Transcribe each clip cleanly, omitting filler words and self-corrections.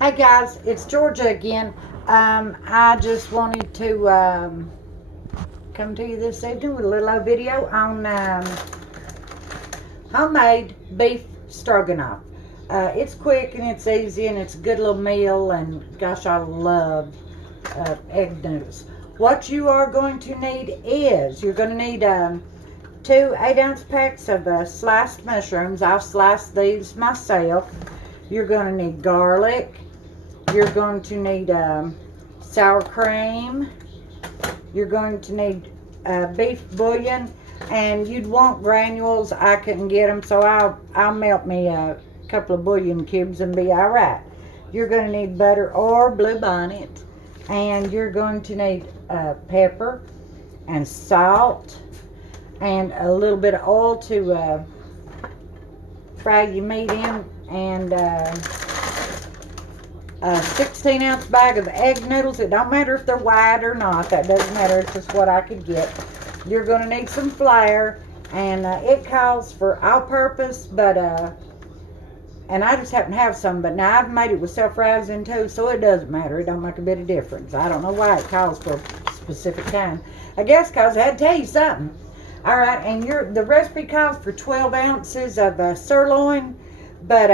Hey guys, it's Georgia again. I just wanted to come to you this evening with a little old video on homemade beef stroganoff. It's quick and it's easy and it's a good little meal, and gosh, I love egg noodles. What you are going to need is you're going to need two 8-ounce packs of sliced mushrooms. I've sliced these myself. You're going to need garlic. You're going to need sour cream. You're going to need beef bouillon, and you'd want granules. I couldn't get them, so I'll melt me a couple of bouillon cubes and be all right. You're going to need butter or blue bonnet, and you're going to need pepper and salt and a little bit of oil to fry your meat in, and a 16-ounce bag of egg noodles. It don't matter if they're white or not. That doesn't matter. It's just what I could get. You're going to need some flour, and it calls for all-purpose, but and I just happen to have some. But now I've made it with self-rising too, so it doesn't matter. It don't make a bit of difference. I don't know why it calls for a specific kind. I guess because I had to tell you something. All right, and the recipe calls for 12 ounces of sirloin, but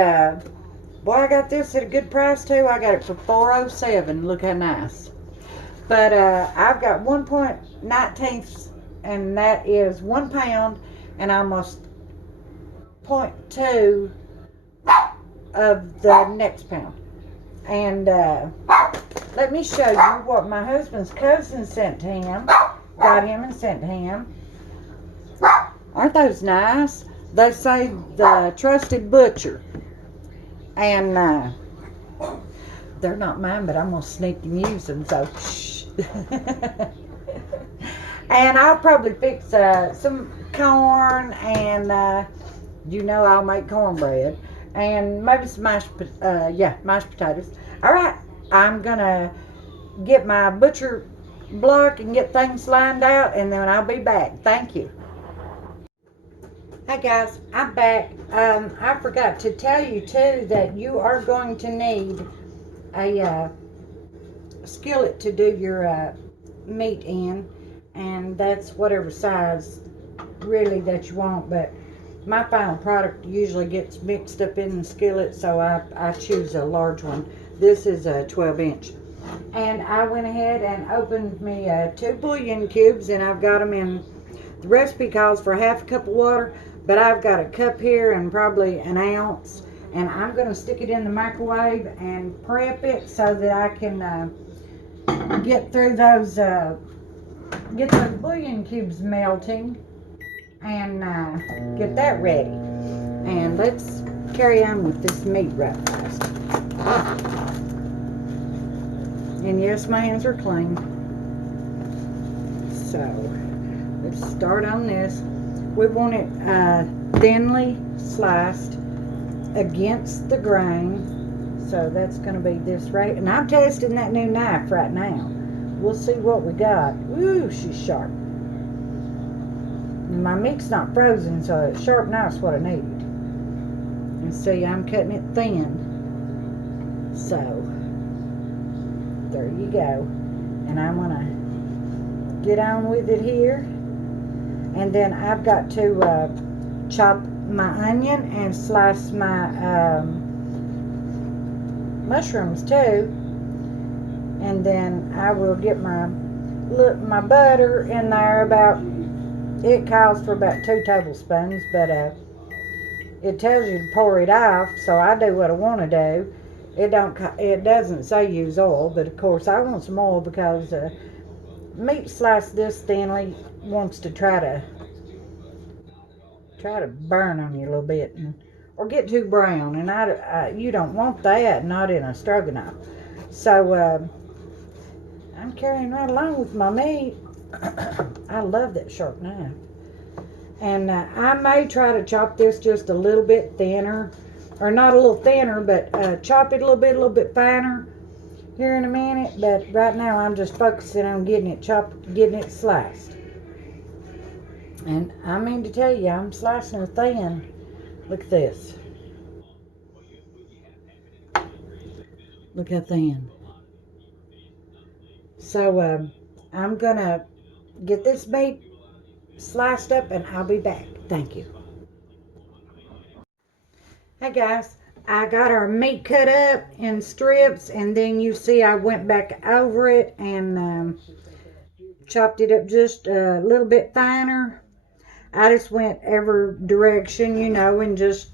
boy, I got this at a good price too. I got it for $4.07. Look how nice. But I've got 1.19, and that is 1 pound and almost 0.2 of the next pound. And let me show you what my husband's cousin sent to him. Got him and sent to him. Aren't those nice? They say the trusted butcher. And they're not mine, but I'm going to sneak and use them, so shh. And I'll probably fix some corn, and I'll make cornbread, and maybe some mashed potatoes. All right, I'm going to get my butcher block and get things lined out, and then I'll be back. Thank you. Hi guys, I'm back. I forgot to tell you too that you are going to need a skillet to do your meat in, and that's whatever size really that you want, but my final product usually gets mixed up in the skillet, so I choose a large one. This is a 12-inch. And I went ahead and opened me 2 bouillon cubes, and I've got them in, the recipe calls for half a cup of water, but I've got a cup here and probably an ounce, and I'm going to stick it in the microwave and prep it so that I can get through those, get those bouillon cubes melting, and get that ready. And let's carry on with this meat right fast. And yes, my hands are clean. So let's start on this. We want it thinly sliced against the grain. So that's going to be this right. And I'm testing that new knife right now. We'll see what we got. Ooh, she's sharp. And my meat's not frozen, so a sharp knife's what I need. And see, I'm cutting it thin. So, there you go. And I'm going to get on with it here. And then I've got to chop my onion and slice my mushrooms too. And then I will get my butter in there. About, it calls for about 2 tablespoons, but it tells you to pour it off, so I do what I want to do. It doesn't say use oil, but of course I want some oil because meat sliced this thinly wants to try to burn on you a little bit, or get too brown, and you don't want that, not in a stroganoff. So I'm carrying right along with my meat. I love that sharp knife. And I may try to chop this just a little bit thinner, or not a little thinner, but chop it a little bit finer here in a minute. But right now I'm just focusing on getting it chopped, getting it sliced. And I mean to tell you, I'm slicing it thin. Look at this. Look how thin. So I'm gonna get this meat sliced up and I'll be back. Thank you. Hey guys, I got our meat cut up in strips, and then you see I went back over it and chopped it up just a little bit finer. I just went every direction, you know, and just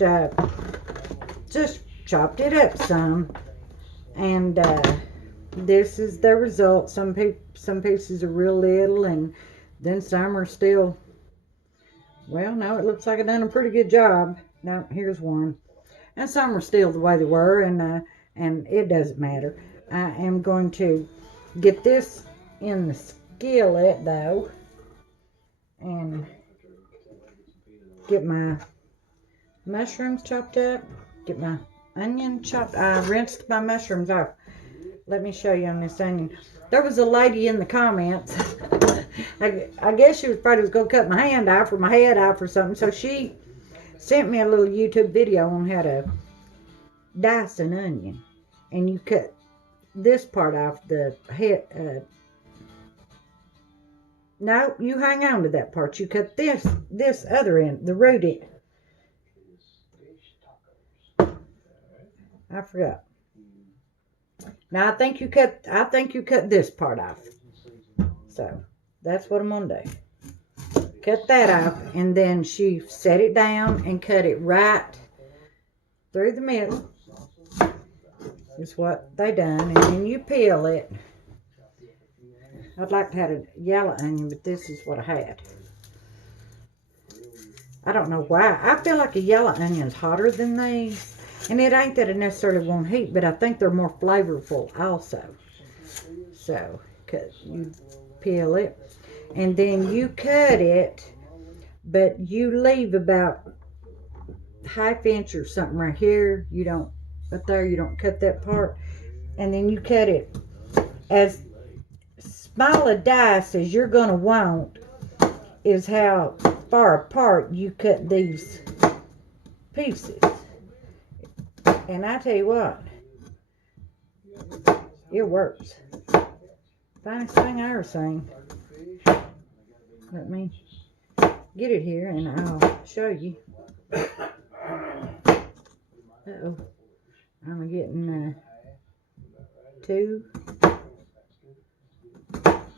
chopped it up some. And this is the result. Some pieces are real little, and then some are still, well, no, it looks like I done a pretty good job. Now, here's one. And some are still the way they were, and it doesn't matter. I am going to get this in the skillet, though, and get my mushrooms chopped up, get my onion chopped. I rinsed my mushrooms off. Let me show you on this onion. There was a lady in the comments. I guess she was afraid I was going to cut my hand off or my head off or something. So she sent me a little YouTube video on how to dice an onion. And you cut this part off the head. No, you hang on to that part. You cut this other end, the root end. I forgot. Now I think you cut this part off. So that's what I'm gonna do. Cut that off, and then she set it down and cut it right through the middle. Is what they done, and then you peel it. I'd like to have a yellow onion, but this is what I had. I don't know why. I feel like a yellow onion's hotter than these. And it ain't that it necessarily won't heat, but I think they're more flavorful also. So, you peel it, and then you cut it, but you leave about ½ inch or something right here. You don't, right there, you don't cut that part. And then you cut it as small a dice as you're going to want is how far apart you cut these pieces. And I tell you what, it works. Finest thing I ever seen. Let me get it here and I'll show you. Uh-oh. I'm getting too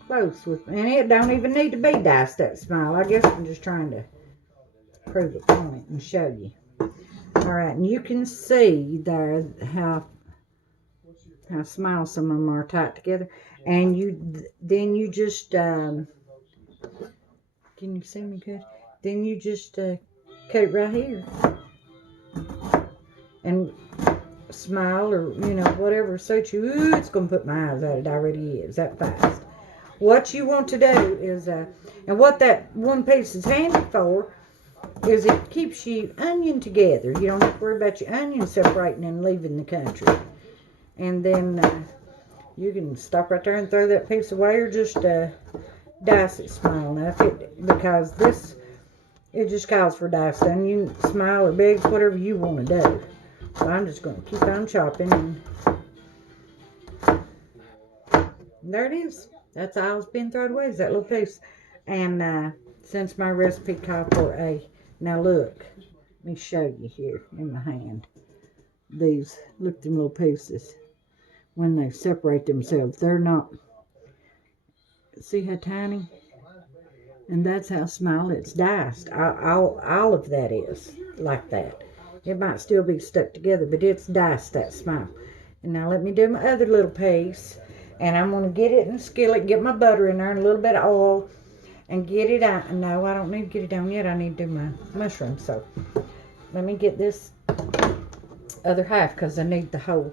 close with, and it don't even need to be diced that small. I guess I'm just trying to prove a point and show you. Alright, and you can see there how small some of them are tight together. And then you just, can you see me good? Then you just cut it right here. And smile, or, you know, whatever suits you. Ooh, it's going to put my eyes out. It already is, that fast. What you want to do is, and what that one piece is handy for, is it keeps your onion together. You don't have to worry about your onion separating and leaving the country. And then you can stop right there and throw that piece away, or just dice it small enough. Because it just calls for diced onion, small or big, whatever you want to do. So I'm just going to keep on chopping. And there it is. That's all it's been thrown away, is that little piece. And since my recipe called for now look, let me show you here in my hand. These, look at them little pieces. When they separate themselves, they're not, see how tiny? And that's how small it's diced. All of that is like that. It might still be stuck together, but it's diced that small. And now let me do my other little piece. And I'm going to get it in the skillet, get my butter in there and a little bit of oil. And get it out. No, I don't need to get it on yet. I need to do my mushrooms. So let me get this other half, because I need the whole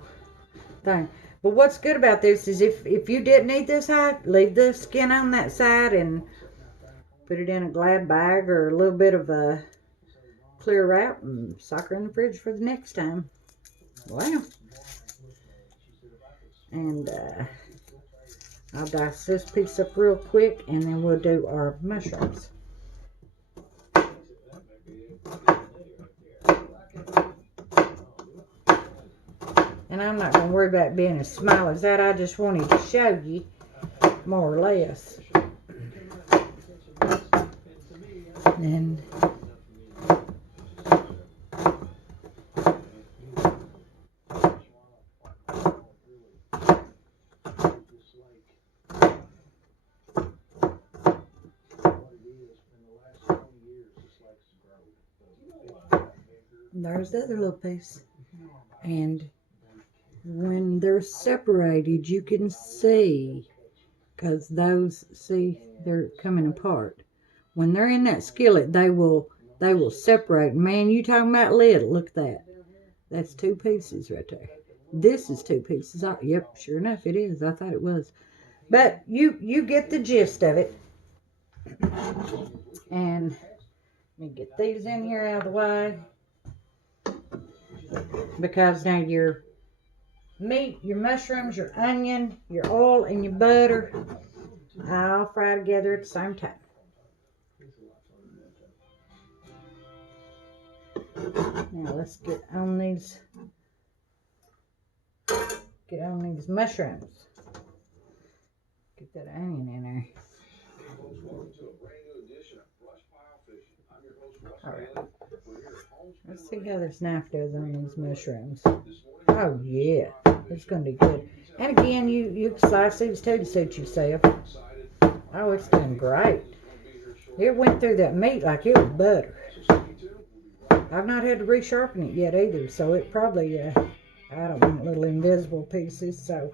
thing. But what's good about this is if you didn't need this half, leave the skin on that side and put it in a Glad bag or a little bit of a clear wrap and sock her in the fridge for the next time. Wow. And I'll dice this piece up real quick, and then we'll do our mushrooms. And I'm not going to worry about being as small as that. I just wanted to show you, more or less. And there's the other little piece. And when they're separated, you can see, because those, see, they're coming apart. When they're in that skillet, they will separate. Man, you talking about little. Look at that. That's 2 pieces right there. This is 2 pieces. Yep, sure enough, it is. I thought it was. But you get the gist of it. And let me get these in here out of the way. Because now your meat, your mushrooms, your onion, your oil, and your butter all fry together at the same time. Now let's get on these mushrooms. Get that onion in there. Alright. Let's see how this knife does on these mushrooms. Oh yeah, it's gonna be good. And again, you can slice these too to suit yourself. Oh, it's doing great. It went through that meat like it was butter. I've not had to resharpen it yet either, so it probably, I don't want little invisible pieces, so.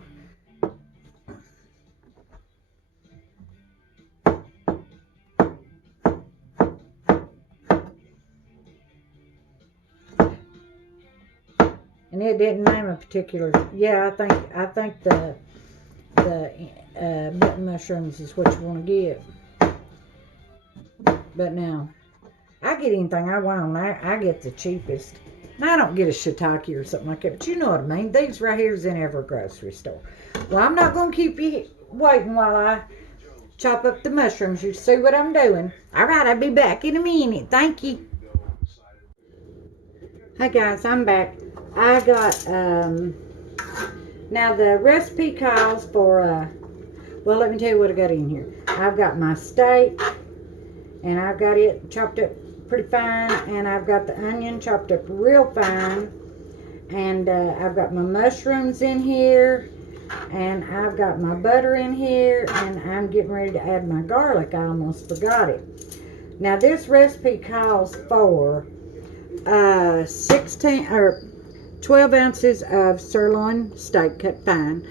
And it didn't name a particular, yeah, I think the button mushrooms is what you want to get. But now, I get anything I want. I get the cheapest. Now, I don't get a shiitake or something like that, but you know what I mean. These right here is in every grocery store. Well, I'm not going to keep you waiting while I chop up the mushrooms. You see what I'm doing. All right, I'll be back in a minute. Thank you. Hey, guys, I'm back. I got, now the recipe calls for, well, let me tell you what I got in here. I've got my steak, and I've got it chopped up pretty fine, and I've got the onion chopped up real fine, and I've got my mushrooms in here, and I've got my butter in here, and I'm getting ready to add my garlic. I almost forgot it. Now, this recipe calls for 12 ounces of sirloin steak cut fine.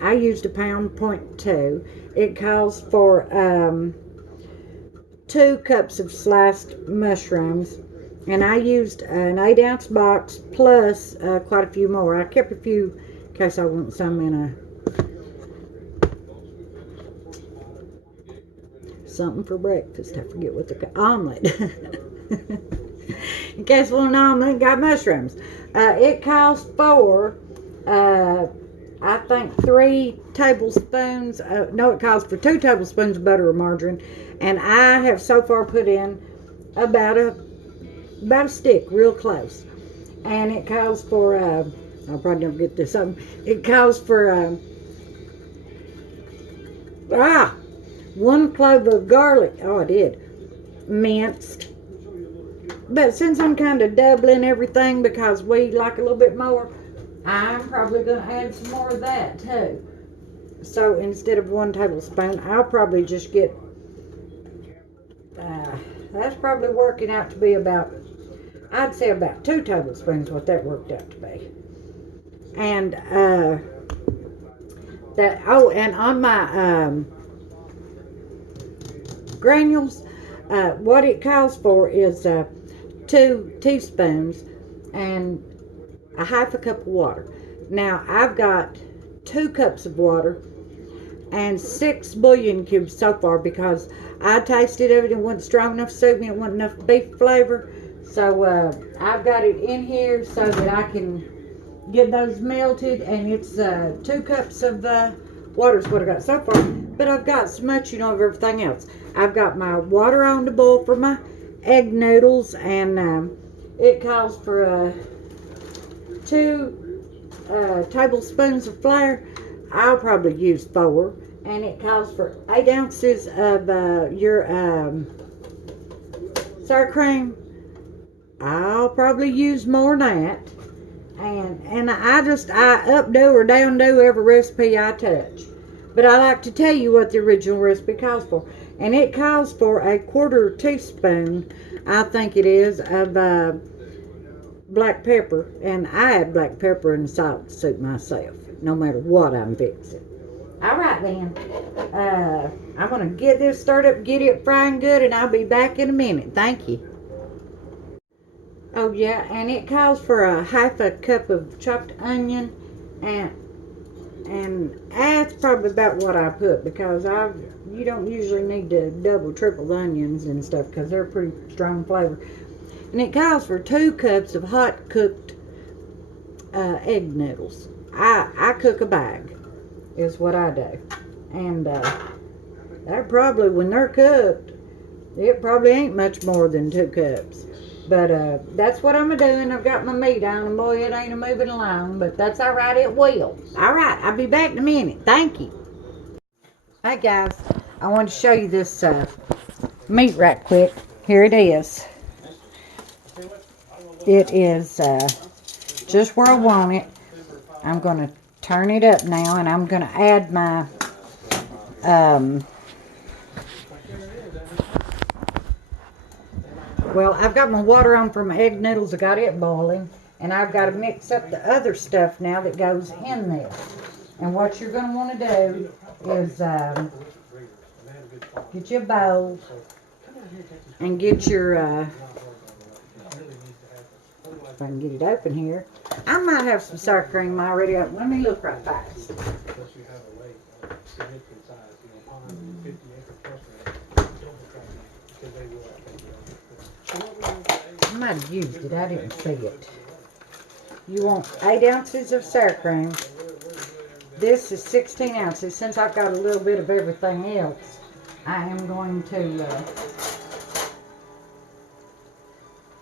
I used 1.2 pounds. It calls for 2 cups of sliced mushrooms, and I used an 8-ounce box plus quite a few more. I kept a few in case I want some in something for breakfast. I forget what the omelet. In case I want an omelet, got mushrooms. It calls for, I think, 3 tablespoons. No, it calls for 2 tablespoons of butter or margarine. And I have so far put in about a stick, real close. And it calls for, I'll probably never get this up. It calls for, 1 clove of garlic. Oh, I did. Minced. But since I'm kind of doubling everything because we like a little bit more, I'm probably going to add some more of that too. So instead of 1 tablespoon, I'll probably just get, that's probably working out to be about, I'd say about 2 tablespoons what that worked out to be. And and on my granules, what it calls for is 2 teaspoons and a 1/2 cup of water. Now, I've got 2 cups of water and 6 bouillon cubes so far because I tasted it. It wasn't strong enough soup and it wasn't enough beef flavor. So, I've got it in here so that I can get those melted, and it's 2 cups of water is what I got so far. But I've got so much, of everything else. I've got my water on the boil for my egg noodles, and it calls for 2 tablespoons of flour, I'll probably use 4. And it calls for 8 ounces of your sour cream. I'll probably use more than that. And I updo or downdo every recipe I touch. But I like to tell you what the original recipe calls for. And it calls for a 1/4 teaspoon, I think it is, of black pepper. And I add black pepper and salt to suit myself, no matter what I'm fixing. Alright then, I'm going to get this stirred up, get it frying good, and I'll be back in a minute. Thank you. Oh yeah, and it calls for a 1/2 cup of chopped onion, and that's probably about what I put, because you don't usually need to double, triple the onions and stuff, because they're pretty strong flavor. And it calls for 2 cups of hot cooked egg noodles. I cook a bag, is what I do. And they're probably, when they're cooked, it probably ain't much more than 2 cups. But that's what I'm doing. I've got my meat on, and boy, it ain't moving along, but that's all right, it will. All right, I'll be back in a minute. Thank you. Hey guys, I want to show you this meat right quick. Here it is. It is just where I want it. I'm going to turn it up now, and I'm going to add my well, I've got my water on for my egg noodles. I got it boiling. And I've got to mix up the other stuff now that goes in there. And what you're going to want to do is get your bowl and get your, if I can get it open here. I might have some sour cream already open. Let me look right fast. I might have used it. I didn't see it. You want 8 ounces of sour cream. This is 16 ounces. Since I've got a little bit of everything else, I am going to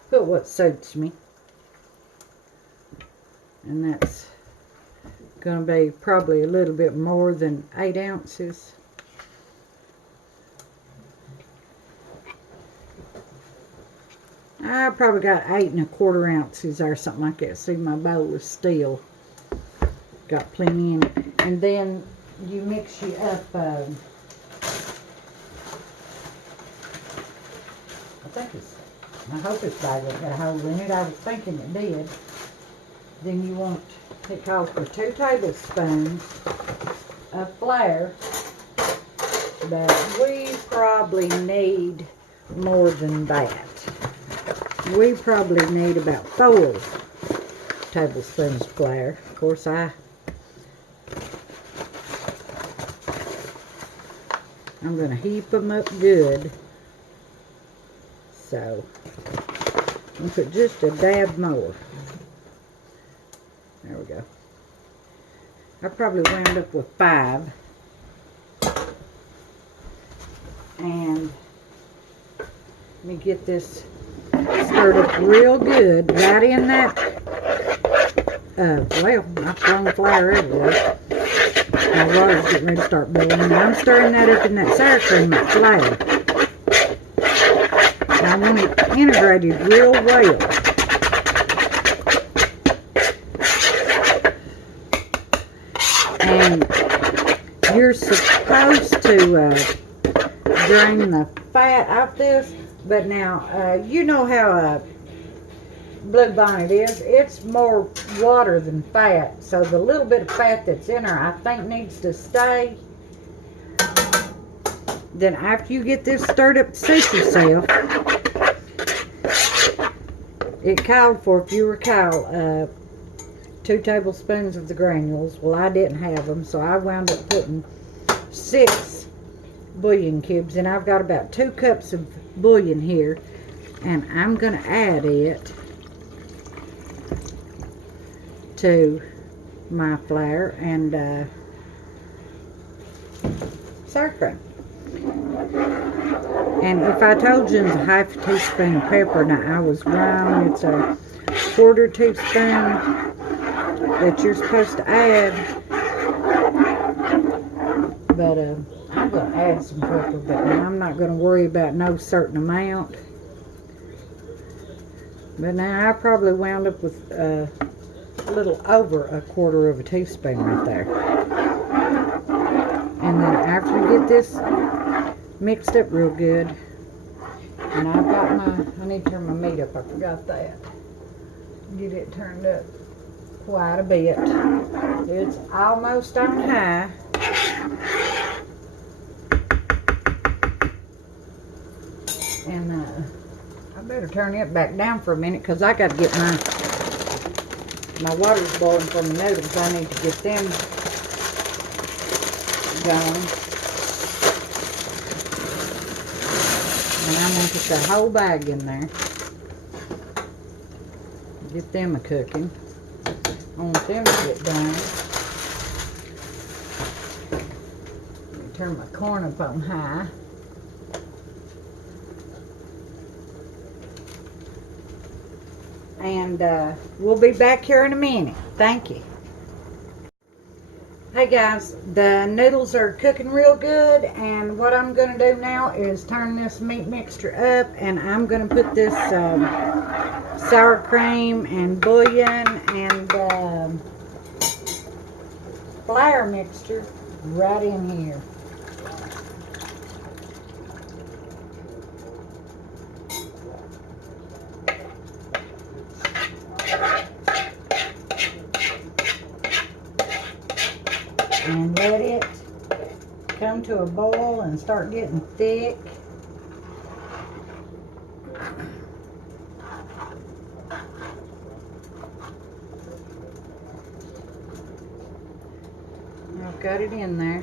put what suits me. And that's going to be probably a little bit more than 8 ounces. I probably got 8 1/4 ounces or something like that. See, my bowl is still got plenty in it. And then you mix you up, I hope it's bag that got a hole in it. I was thinking it did. Then you want, it calls for 2 tablespoons of flour, but we probably need more than that. We probably need about 4 tablespoons of flour. Of course, I'm going to heap them up good. So, I'm going to put just a dab more. There we go. I probably wound up with 5. And let me get this stirred up real good, right in that, well, I've thrown flour everywhere. My water's getting ready to start boiling, and I'm stirring that up in that sour cream and flour. Now I want it integrated real well. And you're supposed to drain the fat off this. But now, you know how Blue Bonnet is. It's more water than fat. So the little bit of fat that's in her, I think, needs to stay. Then after you get this stirred up to suit yourself, it called for, if you recall, 2 tablespoons of the granules. Well, I didn't have them, so I wound up putting 6 bouillon cubes. And I've got about 2 cups of bouillon here, and I'm going to add it to my flour and sour cream. And if I told you it was a 1/2 teaspoon of pepper, now I was wrong. It's a 1/4 teaspoon. that you're supposed to add. But I'm going to add some pepper, but I'm not going to worry about no certain amount. But now I probably wound up with a little over a quarter of a teaspoon right there. And then after you get this mixed up real good, and I've got I need to turn my meat up, I forgot that. Get it turned up quite a bit. It's almost on high. And I better turn it back down for a minute because I got to get my water's boiling for my noodles. I need to get them going. And I'm going to put the whole bag in there. Get them a cooking. I want them to get done. Let me turn my corn up on high. And we'll be back here in a minute. Thank you. Hey guys, the noodles are cooking real good, and what I'm going to do now is turn this meat mixture up, and I'm going to put this sour cream and bouillon and flour mixture right in here. And let it come to a boil and start getting thick. I've got it in there.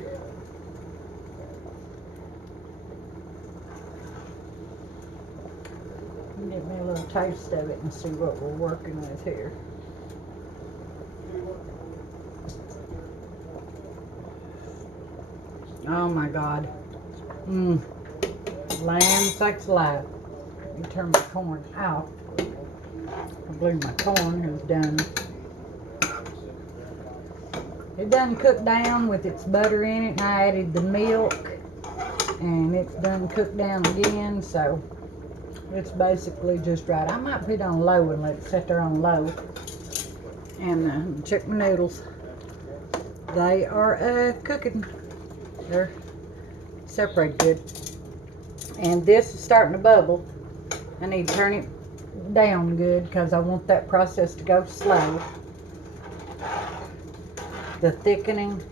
Get me a little taste of it and see what we're working with here. Oh my God. Lamb sakes alive. Let me turn my corn out. I believe my corn is done. It done cooked down with its butter in it, and I added the milk, and it's done cooked down again, so it's basically just right. I might put it on low and let it sit there on low. And check my noodles. They are cooking. They're separated good. And this is starting to bubble. I need to turn it down good because I want that process to go slow. The thickening.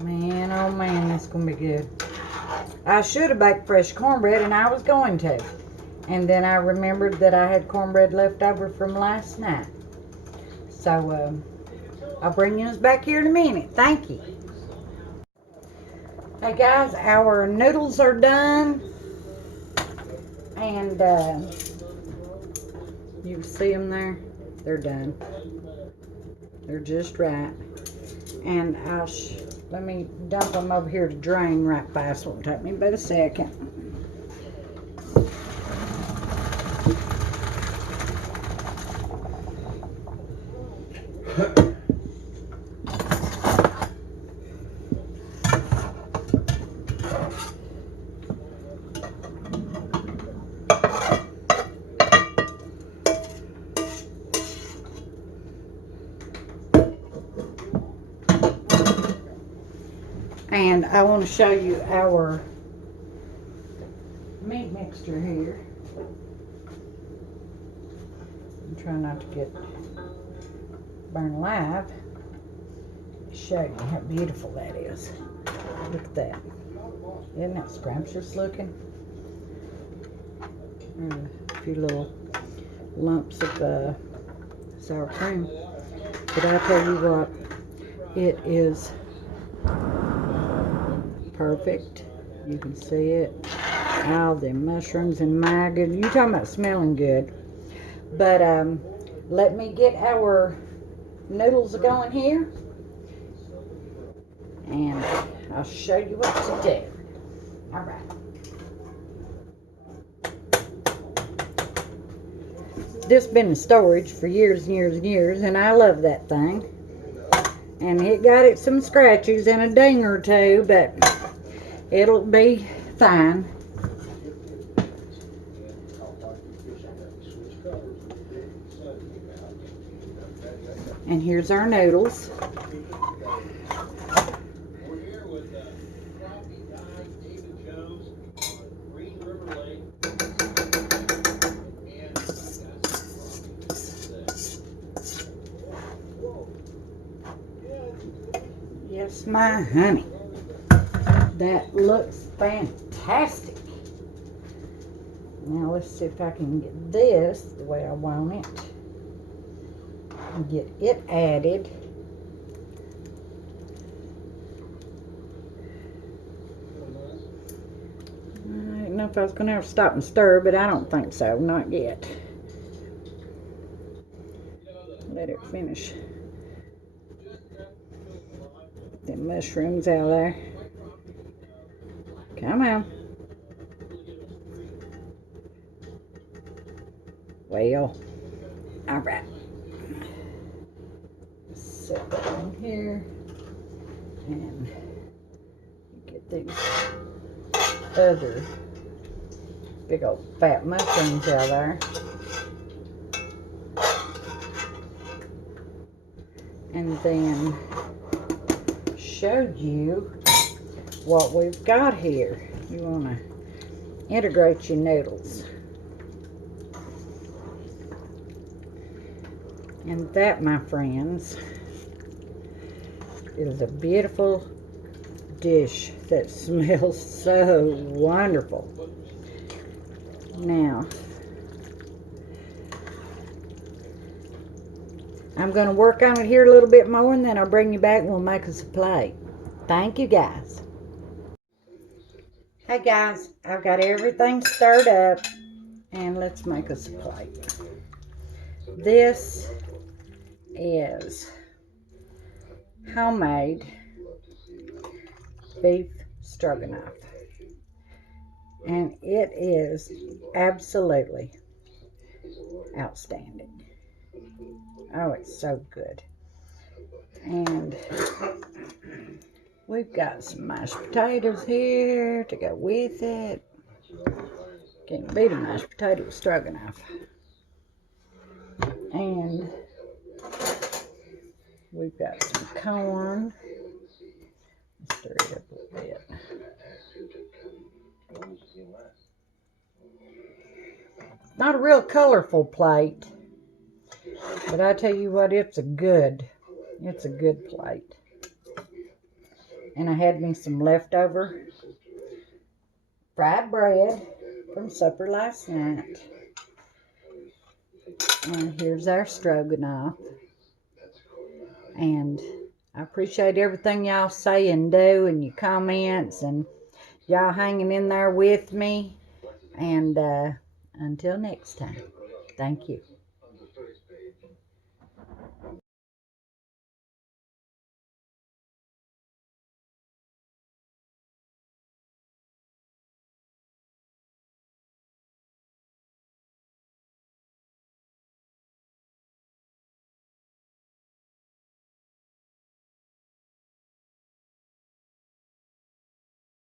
Man, oh man, this is going to be good. I should have baked fresh cornbread, and I was going to. And then I remembered that I had cornbread left over from last night. So, I'll bring you back here in a minute. Thank you. Hey guys, our noodles are done. And you can see them there. They're done. They're just right. And let me dump them over here to drain right fast. It won't take me but a second. And I want to show you our meat mixture here. I'm trying not to get burned alive. Show you how beautiful that is. Look at that. Isn't that scrumptious looking? A few little lumps of sour cream. But I tell you what, it is perfect. You can see it. All the mushrooms and my good. You talking about smelling good. But let me get our noodles going here, and I'll show you what to do. All right. this been in storage for years and years and years, and I love that thing. And it got it some scratches and a ding or two, but it'll be fine. And here's our noodles. Yes, my honey. That looks fantastic. Now let's see if I can get this the way I want it. Get it added. I don't know if I was going to have to stop and stir, but I don't think so. Not yet. Let it finish. The mushrooms out there. Come on. Well, all right. Set that in here and get these other big old fat mushrooms out there. And then show you what we've got here. You want to integrate your noodles. And that, my friends, is a beautiful dish that smells so wonderful. Now, I'm going to work on it here a little bit more, and then I'll bring you back and we'll make us a plate. Thank you, guys. Hey, guys, I've got everything stirred up, and let's make us a plate. This is homemade beef stroganoff, and it is absolutely outstanding. Oh, it's so good. And we've got some mashed potatoes here to go with it. Can't beat a mashed potato stroganoff. And we've got some corn. Let's stir it up a little bit. Not a real colorful plate, but I tell you what, it's a good plate. And I had me some leftover fried bread from supper last night. And here's our stroganoff. And I appreciate everything y'all say and do, and your comments, and y'all hanging in there with me. And until next time, thank you.